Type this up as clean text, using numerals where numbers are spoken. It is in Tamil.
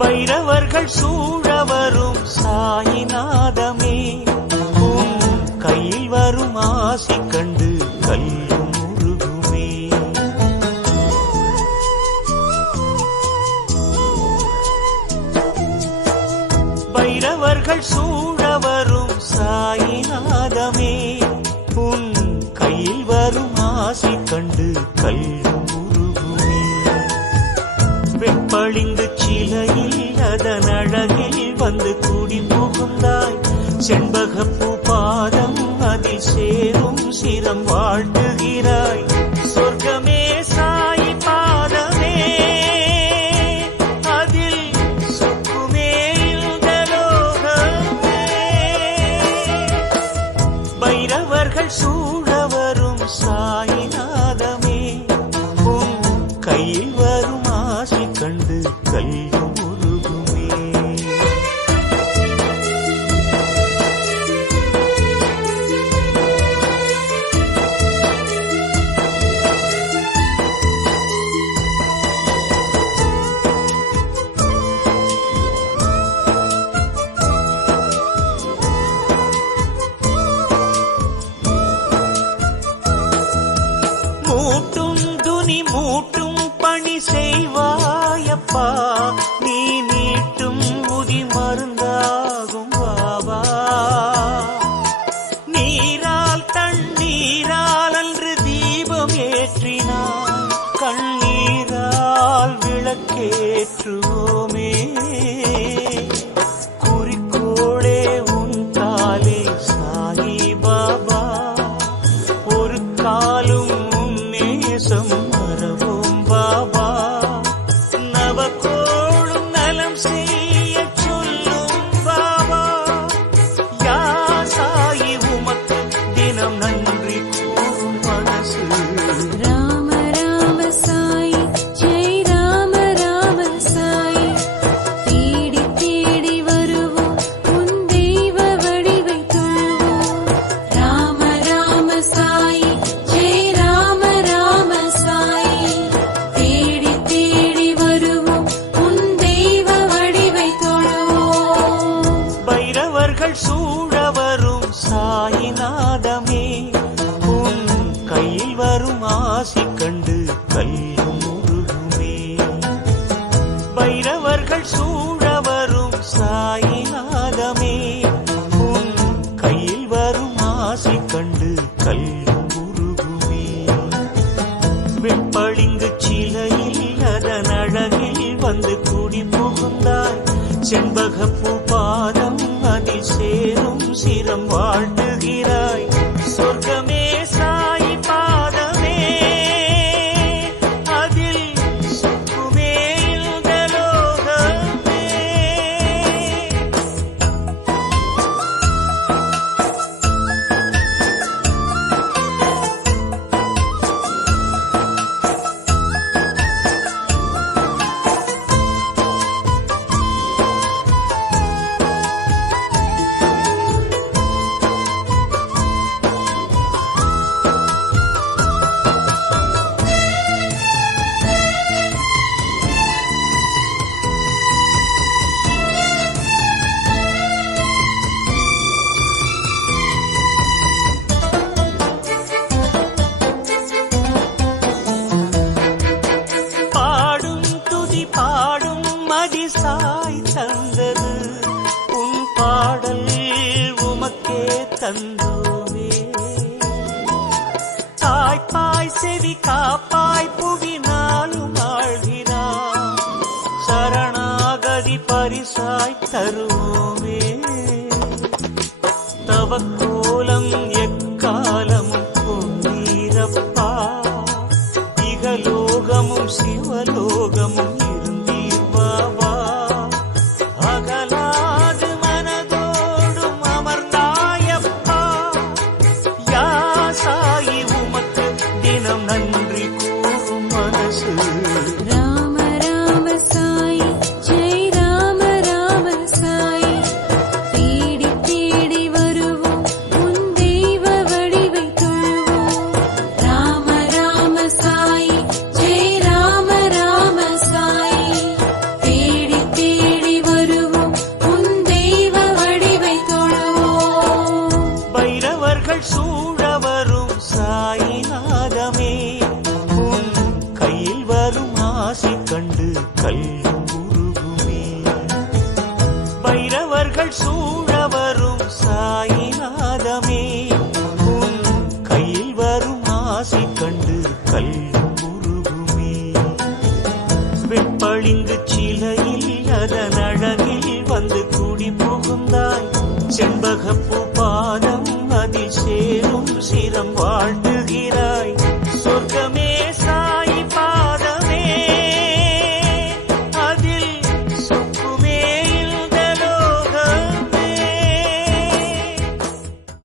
பைரவர்கள் சூழ வரும் சாயிநாதமே, உன் கையில் வரும் ஆசி கண்டு கல்லும் உருகுமே. பைரவர்கள் சூழ வரும் சாயிநாதமே, உன் கையில் வரும் ஆசி கண்டு கல்லும் உருகுமே. வெப்பளிங்கு சிலையில் அதன் அழகில் வந்து கூடி புகுந்தாய், செண்பகப்பூ பாதம் அதில் சேரும் சிரம் வாழ்த்துகிறாய். சொர்க்கமே சாயி பாதமே, அதில் சொக்குமே இந்த லோகமே. பைரவர்கள் சூழ வரும் சாயிநாதமே, உன் கையில் வரும் ஆசி கண்டு கல்லும் உருகுமே. மூட்டும் துனி மூட்டும் பணி செய்வாயப்பா, நீ நீட்டும் உதி மருந்தாகும் பாபா. நீரால் தண்ணீரால் அன்று தீபம் ஏற்றினான், கண்ணீரால் விளக்கேற்றுவோமே. குறிக்கோளே உன் காலே சாயி பாபா, ஒரு காலும் மறவோம் பாபா. நவகோளும் நலம் செய்ய சொல்லும் பாபா, யா சாயி உமக்கு தினம் நன்றி கூறும் மனசு. ராம ராம சாயி ஜெய் ராம ராம சாயி, தேடி தேடி வருவோம் உன் தெய்வ வடிவை தொழுவோம். ராம ராம சாயி ஜெய் ராம ராம சாயி, தேடி தேடி வருவோம் உன் தெய்வ வடிவை தொழுவோம். பைரவர்கள் சூழ வரும் சாயிநாதமே, உன் கையில் வரும் ஆசி கண்டு கல்லும் உருகுமே. பைரவர்கள் சூழ வரும் சாயிநாதமே, உன் கையில் வரும் ஆசி கண்டு கல்லும் உருகுமே. வெப்பளிங்கு சிலையில் அதன் அழகில் வந்து கூடி புகுந்தாய், செண்பகப்பூ பாதம் அதில் சேரும் சிரம் வாழ்த்துகிறாய். சொர்க்கமே சாயி பாதமே, அதில் சொக்குமே இந்த லோகமே. பாடும் துதி பாடும் மதி சாய் தந்தது, உன் பாடல் உமக்கே தந்தோமே. தாய்ப்பாய் செவி காப்பாய் புவினாலும் ஆழ்கிறான், சரணாகதி பரிசாய் தருவோமே. தவக்கோலம் எக்காலமும் கொண்டீரப்பா, இகலோகமும் சிவலோகமும் இருந்தீர் பாபா. அகலாது மனதோடும் அமர்ந்தாயப்பா, யா சாயி உமக்கு தினம் நன்றி கூறும் மனசு. ராம ராம சாயி ஜெய் ராம ராம சாயி, தேடி தேடி வருவோம் உன் தெய்வ வடிவை தொழுவோம். ராம ராம சாயி ஜெய் ராம ராம சாயி. கண்டு கல்லும் உருகுமே. பைரவர்கள் சூழ வரும் சாயிநாதமே, உன் கையில் வரும் ஆசை கண்டு கல்லும் உருகுமே. வெப்பளிங்கு சிலையில் அதன் அழகில் வந்து கூடி புகுந்தாய். செண்பகப்பூ பாதம் அதில் சேரும் சிரம்